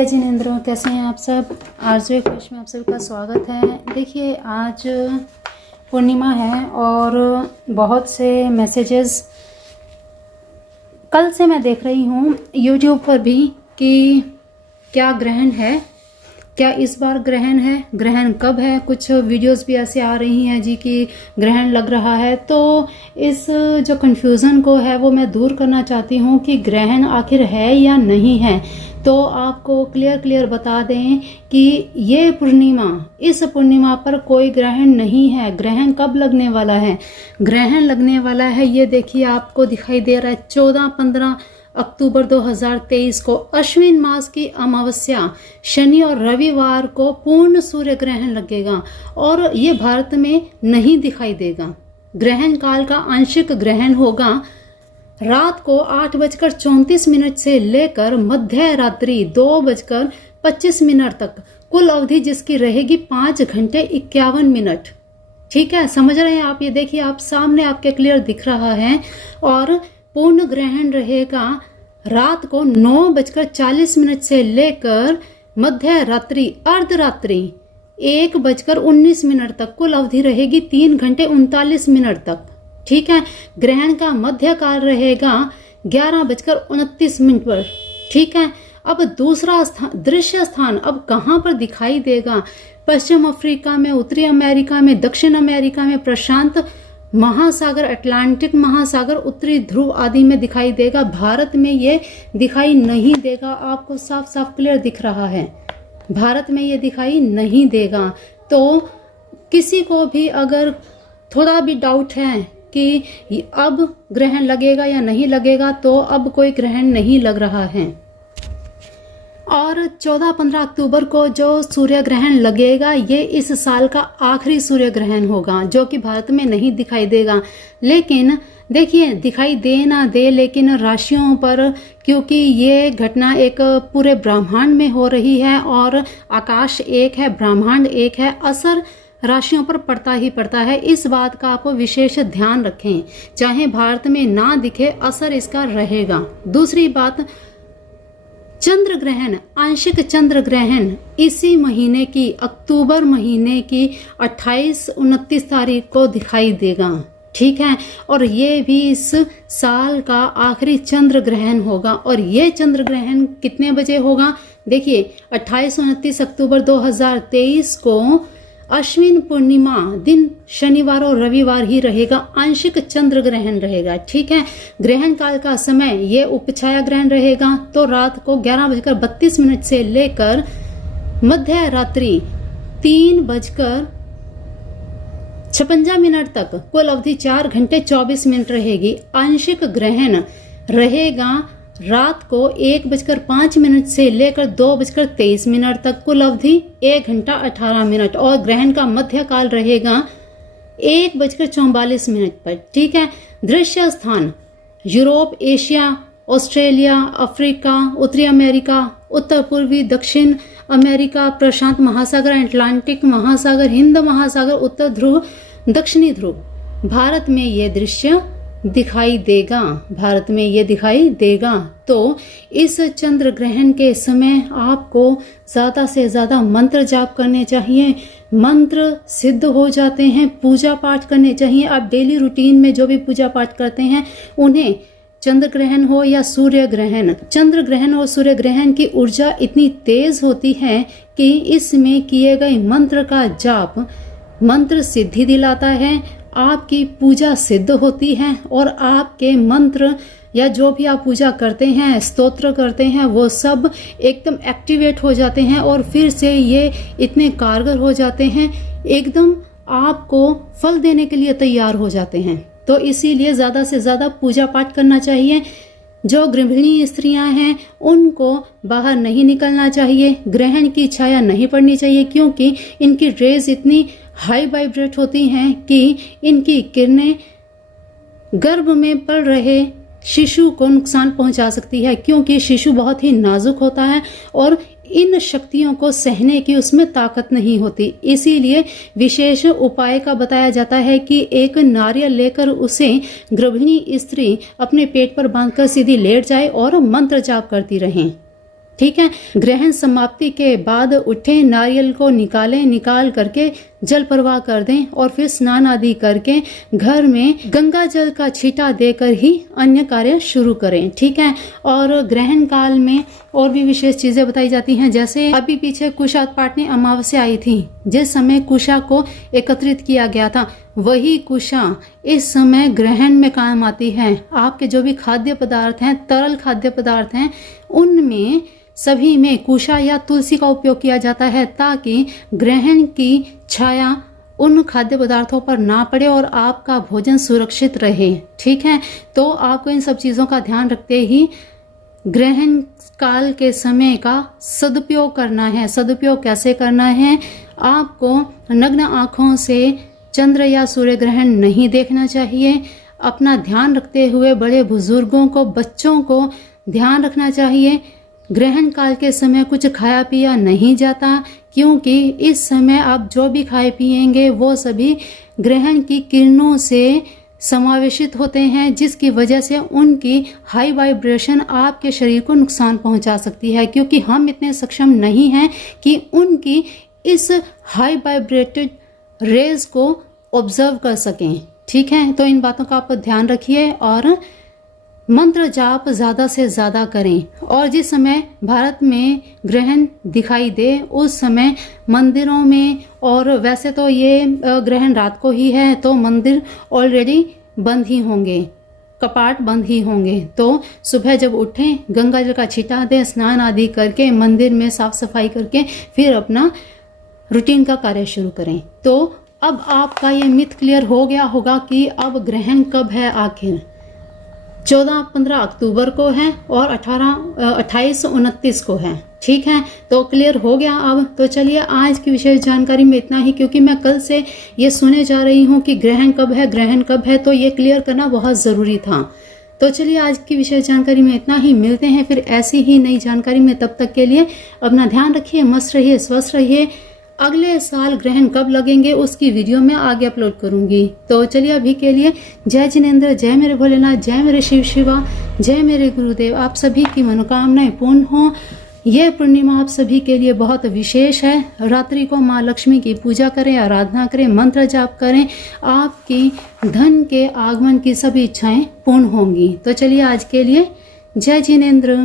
जय जिनेंद्र, कैसे हैं आप सब। आरजे खुश में आप सबका स्वागत है। देखिए, आज पूर्णिमा है और बहुत से मैसेजेस कल से मैं देख रही हूँ यूट्यूब पर भी कि क्या ग्रहण है, क्या इस बार ग्रहण है, ग्रहण कब है। कुछ वीडियोस भी ऐसे आ रही हैं जी कि ग्रहण लग रहा है। तो इस जो कन्फ्यूज़न को है वो मैं दूर करना चाहती हूँ कि ग्रहण आखिर है या नहीं है। तो आपको क्लियर बता दें कि ये पूर्णिमा, इस पूर्णिमा पर कोई ग्रहण नहीं है। ग्रहण कब लगने वाला है? ग्रहण लगने वाला है, ये देखिए आपको दिखाई दे रहा है 14-15 अक्टूबर 2023 को अश्विन मास की अमावस्या शनि और रविवार को पूर्ण सूर्य ग्रहण लगेगा और ये भारत में नहीं दिखाई देगा। ग्रहण काल का आंशिक ग्रहण होगा रात को 8:34 से लेकर मध्य रात्रि 2:25 तक। कुल अवधि जिसकी रहेगी 5 घंटे 51 मिनट। ठीक है, समझ रहे हैं आप। ये देखिए, आप सामने आपके क्लियर दिख रहा है। और पूर्ण ग्रहण रहेगा रात को 9:40 से लेकर मध्य रात्रि अर्धरात्रि 1:19 तक। कुल अवधि रहेगी 3 घंटे 39 मिनट तक। ठीक है, ग्रहण का मध्य काल रहेगा 11:29 पर। ठीक है, अब दूसरा दृश्य स्थान अब कहाँ पर दिखाई देगा? पश्चिम अफ्रीका में, उत्तरी अमेरिका में, दक्षिण अमेरिका में, प्रशांत महासागर, अटलांटिक महासागर, उत्तरी ध्रुव आदि में दिखाई देगा। भारत में ये दिखाई नहीं देगा। आपको साफ साफ क्लियर दिख रहा है, भारत में ये दिखाई नहीं देगा। तो किसी को भी अगर थोड़ा भी डाउट है कि अब ग्रहण लगेगा या नहीं लगेगा, तो अब कोई ग्रहण नहीं लग रहा है। और 14-15 अक्टूबर को जो सूर्य ग्रहण लगेगा, ये इस साल का आखिरी सूर्य ग्रहण होगा, जो कि भारत में नहीं दिखाई देगा। लेकिन देखिए, दिखाई दे ना दे, लेकिन राशियों पर, क्योंकि ये घटना एक पूरे ब्रह्मांड में हो रही है और आकाश एक है, ब्रह्मांड एक है, असर राशियों पर पड़ता ही पड़ता है। इस बात का आप विशेष ध्यान रखें। चाहे भारत में ना दिखे, असर इसका रहेगा। दूसरी बात, चंद्र ग्रहण, आंशिक चंद्र ग्रहण इसी महीने की, अक्टूबर महीने की 28-29 तारीख को दिखाई देगा। ठीक है, और ये भी इस साल का आखिरी चंद्र ग्रहण होगा। और ये चंद्र ग्रहण कितने बजे होगा? देखिए, 28-29 अक्टूबर 2023 को अश्विन पूर्णिमा दिन शनिवार और रविवार ही रहेगा, आंशिक चंद्र ग्रहण रहेगा। ठीक है, ग्रहण काल का समय ये उपछाया ग्रहण रहेगा, तो रात को 11:32 से लेकर मध्य रात्रि 3:56 तक। कुल अवधि 4 घंटे 24 मिनट रहेगी। आंशिक ग्रहण रहेगा रात को 1:05 से लेकर 2:23 तक। कुल अवधि 1 घंटा 18 मिनट। और ग्रहण का मध्य काल रहेगा 1:44 पर। ठीक है, दृश्य स्थान यूरोप, एशिया, ऑस्ट्रेलिया, अफ्रीका, उत्तरी अमेरिका, उत्तर पूर्वी, दक्षिण अमेरिका, प्रशांत महासागर, अटलांटिक महासागर, हिंद महासागर, उत्तर ध्रुव, दक्षिणी ध्रुव। भारत में ये दृश्य दिखाई देगा, भारत में ये दिखाई देगा। तो इस चंद्र ग्रहण के समय आपको ज़्यादा से ज़्यादा मंत्र जाप करने चाहिए। मंत्र सिद्ध हो जाते हैं। पूजा पाठ करने चाहिए। आप डेली रूटीन में जो भी पूजा पाठ करते हैं, उन्हें चंद्र ग्रहण हो या सूर्य ग्रहण, चंद्र ग्रहण और सूर्य ग्रहण की ऊर्जा इतनी तेज होती है कि इसमें किए गए मंत्र का जाप मंत्र सिद्धि दिलाता है। आपकी पूजा सिद्ध होती है और आपके मंत्र या जो भी आप पूजा करते हैं, स्तोत्र करते हैं, वो सब एकदम एक्टिवेट हो जाते हैं और फिर से ये इतने कारगर हो जाते हैं, एकदम आपको फल देने के लिए तैयार हो जाते हैं। तो इसीलिए ज़्यादा से ज़्यादा पूजा पाठ करना चाहिए। जो गृहिणी स्त्रियां हैं, उनको बाहर नहीं निकलना चाहिए। ग्रहण की छाया नहीं पड़नी चाहिए, क्योंकि इनकी रेज इतनी हाई वाइब्रेट होती हैं कि इनकी किरणें गर्भ में पल रहे शिशु को नुकसान पहुंचा सकती है, क्योंकि शिशु बहुत ही नाजुक होता है और इन शक्तियों को सहने की उसमें ताकत नहीं होती। इसीलिए विशेष उपाय का बताया जाता है कि एक नारियल लेकर उसे गृहिणी स्त्री अपने पेट पर बांधकर सीधी लेट जाए और मंत्र जाप करती रहें। ठीक है। ग्रहण समाप्ति के बाद उठें, नारियल को निकालें, निकाल करके जल प्रवाह कर दें और फिर स्नान आदि करके घर में गंगा जल का छींटा देकर ही अन्य कार्य शुरू करें। ठीक है। और ग्रहण काल में और भी विशेष चीजें बताई जाती हैं, जैसे अभी पीछे कुशा पाटनी अमावस्या आई थी, जिस समय कुशा को एकत्रित किया गया था, वही कुशा इस समय ग्रहण में काम आती है। आपके जो भी खाद्य पदार्थ हैं, तरल खाद्य पदार्थ हैं, उनमें सभी में कुशा या तुलसी का उपयोग किया जाता है, ताकि ग्रहण की छाया उन खाद्य पदार्थों पर ना पड़े और आपका भोजन सुरक्षित रहे। ठीक है। तो आपको इन सब चीज़ों का ध्यान रखते ही ग्रहण काल के समय का सदुपयोग करना है। सदुपयोग कैसे करना है? आपको नग्न आँखों से चंद्र या सूर्य ग्रहण नहीं देखना चाहिए। अपना ध्यान रखते हुए बड़े बुजुर्गों को, बच्चों को ध्यान रखना चाहिए। ग्रहण काल के समय कुछ खाया पिया नहीं जाता, क्योंकि इस समय आप जो भी खाए पिएंगे वो सभी ग्रहण की किरणों से समावेशित होते हैं, जिसकी वजह से उनकी हाई वाइब्रेशन आपके शरीर को नुकसान पहुंचा सकती है, क्योंकि हम इतने सक्षम नहीं हैं कि उनकी इस हाई वाइब्रेटेड रेज को ऑब्जर्व कर सकें। ठीक है। तो इन बातों का आप ध्यान रखिए और मंत्र जाप ज़्यादा से ज़्यादा करें। और जिस समय भारत में ग्रहण दिखाई दे उस समय मंदिरों में, और वैसे तो ये ग्रहण रात को ही है, तो मंदिर ऑलरेडी बंद ही होंगे, कपाट बंद ही होंगे। तो सुबह जब उठें, गंगा जल का छींटा दें, स्नान आदि करके मंदिर में साफ सफाई करके फिर अपना रूटीन का कार्य शुरू करें। तो अब आपका ये मिथ क्लियर हो गया होगा कि अब ग्रहण कब है आखिर। 14-15 अक्टूबर को है और 28-29 को है। ठीक है। तो क्लियर हो गया अब। तो चलिए आज की विशेष जानकारी में इतना ही, क्योंकि मैं कल से ये सुने जा रही हूँ कि ग्रहण कब है, ग्रहण कब है, तो ये क्लियर करना बहुत ज़रूरी था। तो चलिए आज की विशेष जानकारी में इतना ही। मिलते हैं फिर ऐसी ही नई जानकारी में। तब तक के लिए अपना ध्यान रखिए, मस्त रहिए, स्वस्थ रहिए। अगले साल ग्रहण कब लगेंगे उसकी वीडियो मैं आगे अपलोड करूंगी। तो चलिए अभी के लिए जय जिनेंद्र, जय मेरे भोलेनाथ, जय मेरे शिव शिवा, जय मेरे गुरुदेव। आप सभी की मनोकामनाएं पूर्ण हो। यह पूर्णिमा आप सभी के लिए बहुत विशेष है। रात्रि को माँ लक्ष्मी की पूजा करें, आराधना करें, मंत्र जाप करें, आपकी धन के आगमन की सभी इच्छाएं पूर्ण होंगी। तो चलिए आज के लिए जय जिनेंद्र।